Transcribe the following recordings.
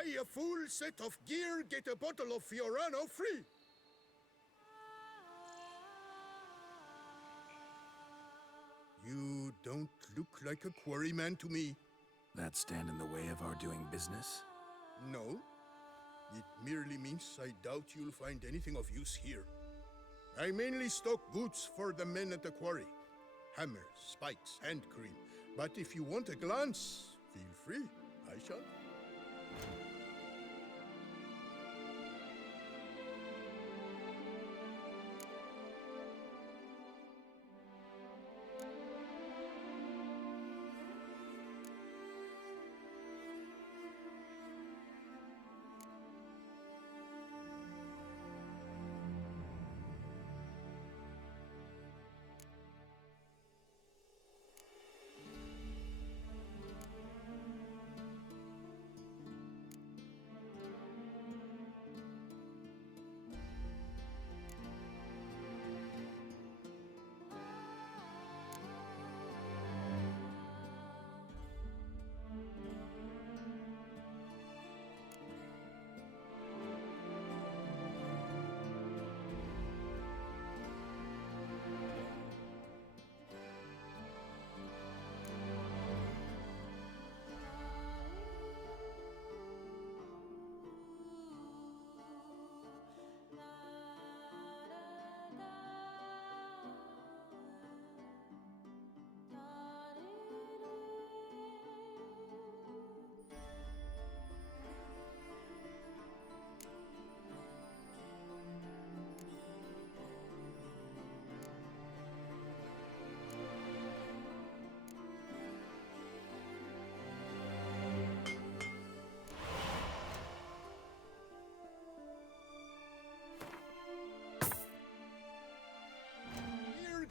Buy a full set of gear, get a bottle of Fiorano free. You don't look like a quarryman to me. That stand in the way of our doing business? No. It merely means I doubt you'll find anything of use here. I mainly stock goods for the men at the quarry. Hammers, spikes, hand cream. But if you want a glance, feel free. I shall.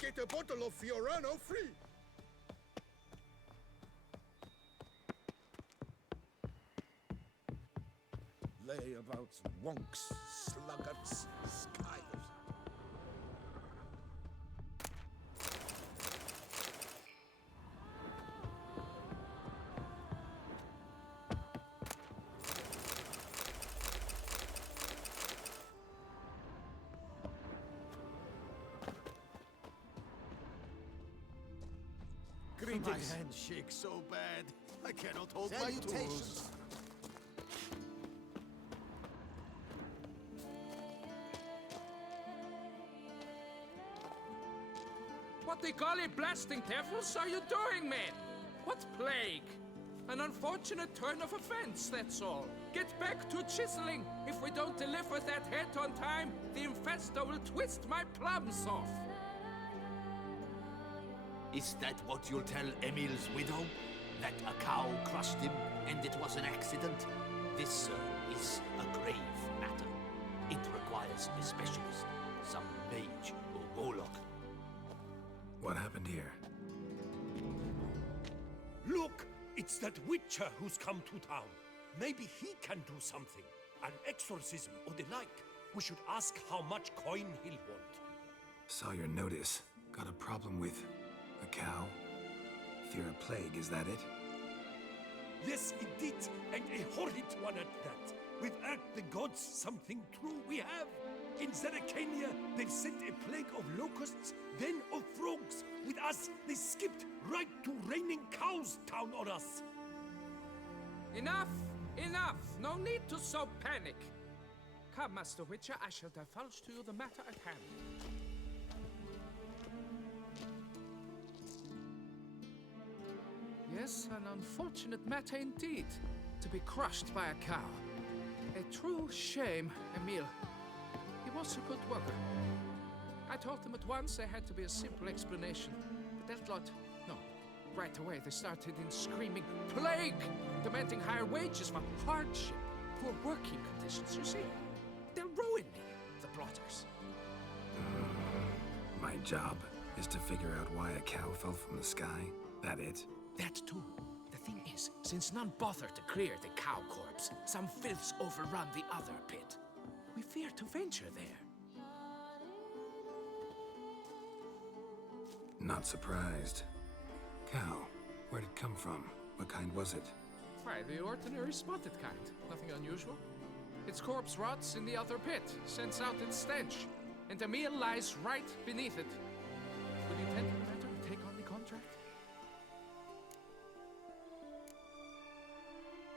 Get a bottle of Fiorano free. Layabouts, wonks, sluggards, skiers. My hand shakes so bad, I cannot hold my tools. What the golly blasting devils are you doing, men? What plague? An unfortunate turn of events, that's all. Get back to chiseling. If we don't deliver that head on time, the infestor will twist my plums off. Is that what you'll tell Emil's widow? That a cow crushed him and it was an accident? This, sir, is a grave matter. It requires a specialist, some mage or warlock. What happened here? Look! It's that witcher who's come to town. Maybe he can do something. An exorcism or the like. We should ask how much coin he'll want. Saw your notice. Got a problem with a cow? Fear a plague, is that it? Yes, indeed, and a horrid one at that. We've earned the gods something true we have. In Zaklinač, they've sent a plague of locusts, then of frogs. With us, they skipped right to raining cows down on us. Enough! Enough! No need to so panic. Come, Master Witcher, I shall divulge to you the matter at hand. Yes, an unfortunate matter indeed, to be crushed by a cow. A true shame, Emil. He was a good worker. I told them at once there had to be a simple explanation, but that lot, no. Right away they started in screaming, plague! Demanding higher wages for hardship, poor working conditions, you see. They'll ruin me, the plotters. My job is to figure out why a cow fell from the sky. That it? That too. The thing is, since none bothered to clear the cow corpse, some filths overrun the other pit. We fear to venture there. Not surprised. Cow, where'd it come from? What kind was it? Why, the ordinary spotted kind. Nothing unusual. Its corpse rots in the other pit, sends out its stench, and Emil lies right beneath it. Will you tend to the matter and take on the contract?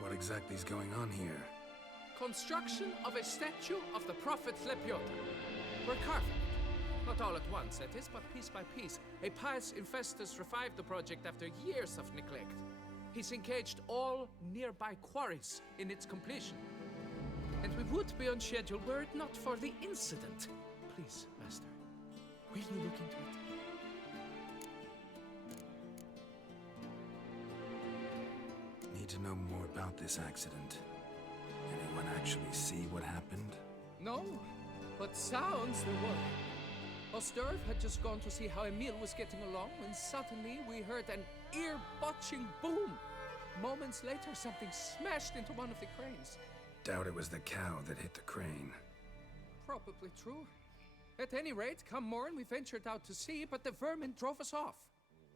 What exactly is going on here? Construction of a statue of the prophet Lepiota. We're carving it. Not all at once, that is, but piece by piece. A pious infestus revived the project after years of neglect. He's engaged all nearby quarries in its completion. And we would be on schedule were it not for the incident. Please, Master, will you look into it? Need to know more about this accident. Anyone actually see what happened? No, but sounds there were. Osterv had just gone to see how Emil was getting along when suddenly we heard an ear-botching boom. Moments later, something smashed into one of the cranes. Doubt it was the cow that hit the crane. Probably true. At any rate, come morn, we ventured out to sea, but the vermin drove us off.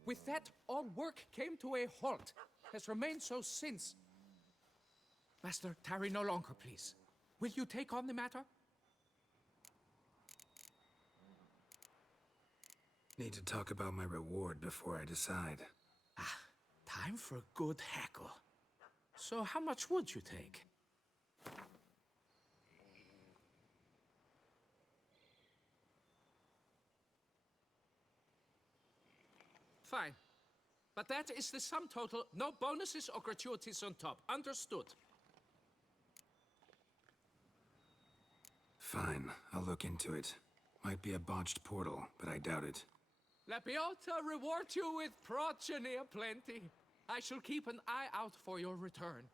With that, all work came to a halt. Has remained so since. Master, tarry no longer, please. Will you take on the matter? Need to talk about my reward before I decide. Time for a good hackle. So how much would you take? Fine. But that is the sum total. No bonuses or gratuities on top. Understood? Fine, I'll look into it. Might be a botched portal, but I doubt it. Lepiota reward you with progeny aplenty. I shall keep an eye out for your return.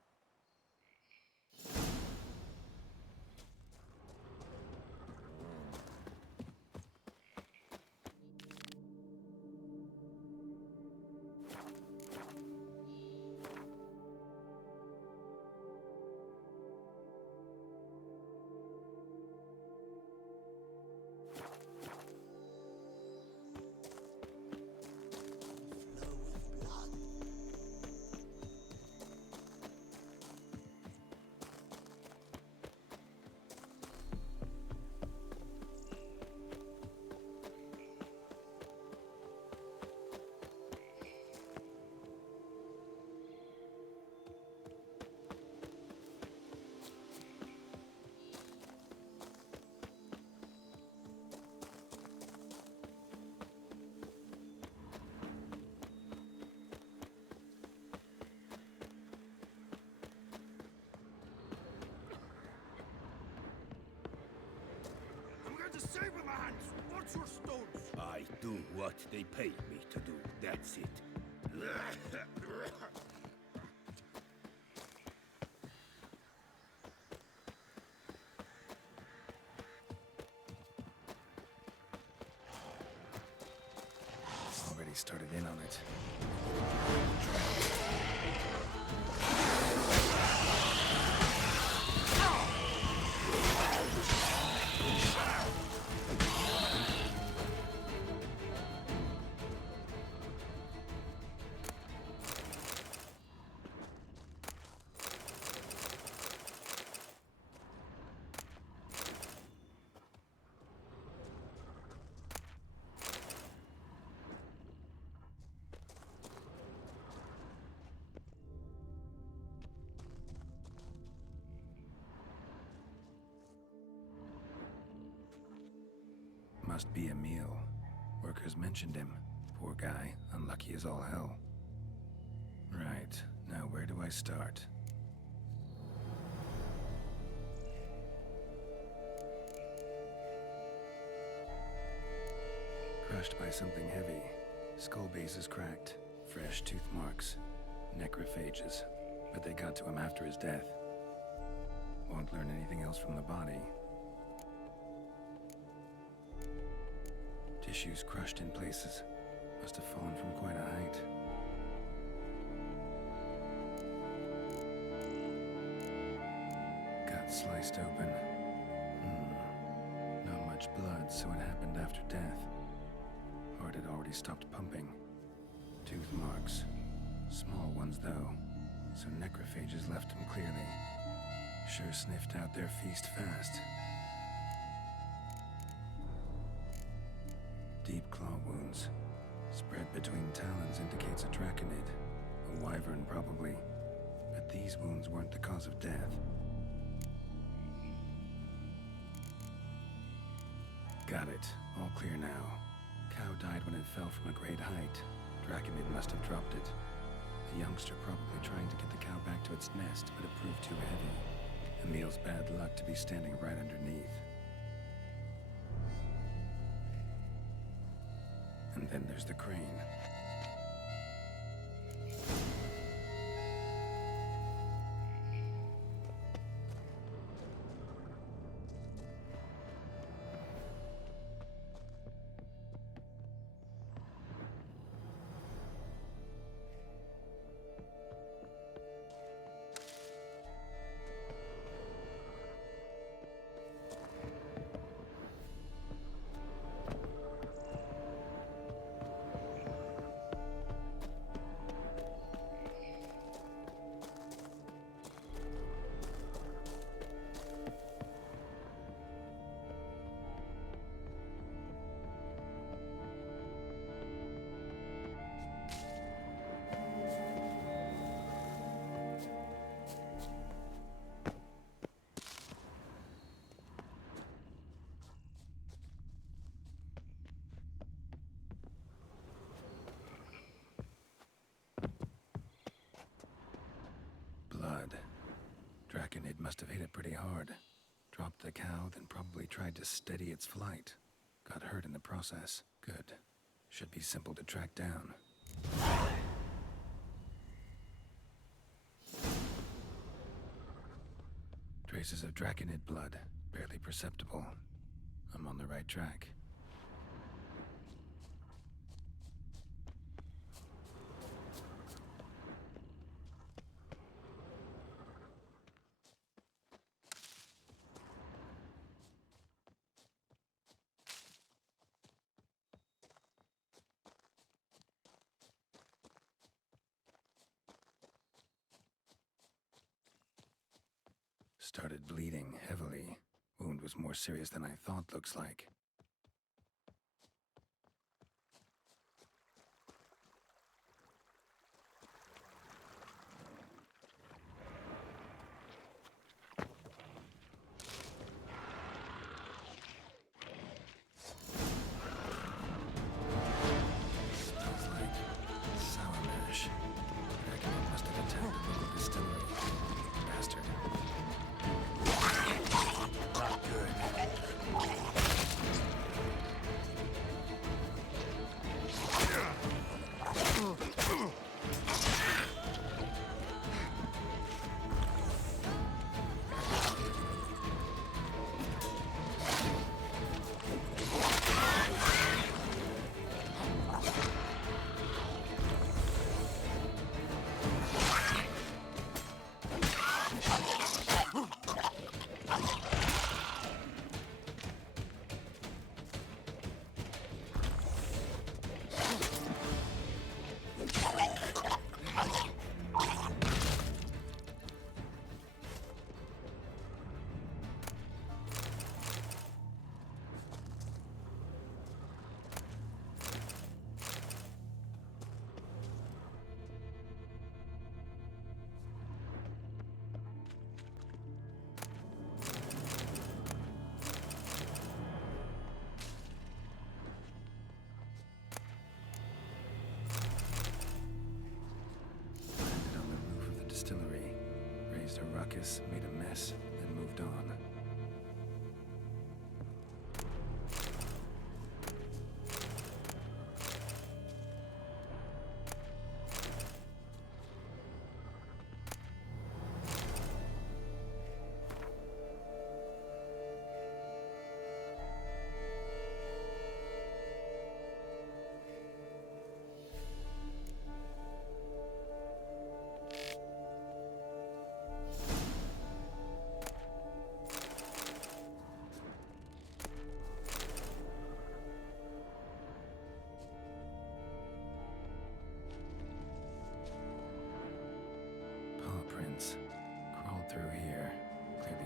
To save my hands! What's your stones? I do what they pay me to do. That's it. Already started in on it. Must be Emil. Workers mentioned him. Poor guy, unlucky as all hell. Right, now where do I start? Crushed by something heavy. Skull base is cracked. Fresh tooth marks. Necrophages. But they got to him after his death. Won't learn anything else from the body. Tissues crushed in places. Must have fallen from quite a height. Gut sliced open. Not much blood, so it happened after death. Heart had already stopped pumping. Tooth marks. Small ones, though. So necrophages left him clearly. Sure sniffed out their feast fast. Deep claw wounds. Spread between talons indicates a draconid. A wyvern, probably. But these wounds weren't the cause of death. Got it. All clear now. Cow died when it fell from a great height. Draconid must have dropped it. The youngster probably trying to get the cow back to its nest, but it proved too heavy. Emil's bad luck to be standing right underneath. And then there's the crane. Blood. Draconid must have hit it pretty hard. Dropped the cow, then probably tried to steady its flight. Got hurt in the process. Good. Should be simple to track down. Traces of Draconid blood. Barely perceptible. I'm on the right track. Started bleeding heavily. Wound was more serious than I thought, looks like. Smells like sour mash. Reckon it must have attacked the local distillery. Bastard. Not good. Distillery, raised a ruckus, made a mess, then moved on.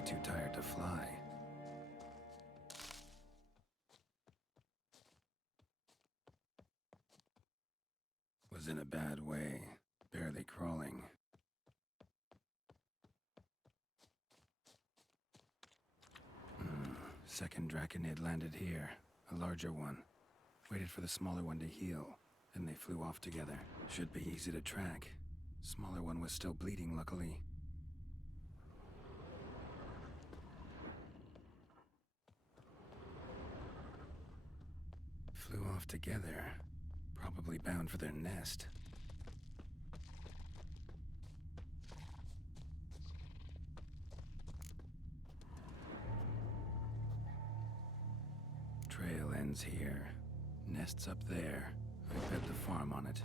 too tired to fly. Was in a bad way, barely crawling. Second draconid landed here, a larger one. Waited for the smaller one to heal, and they flew off together. Should be easy to track. Smaller one was still bleeding, luckily. Flew off together, probably bound for their nest. Trail ends here. Nest's up there. I bet the farm on it.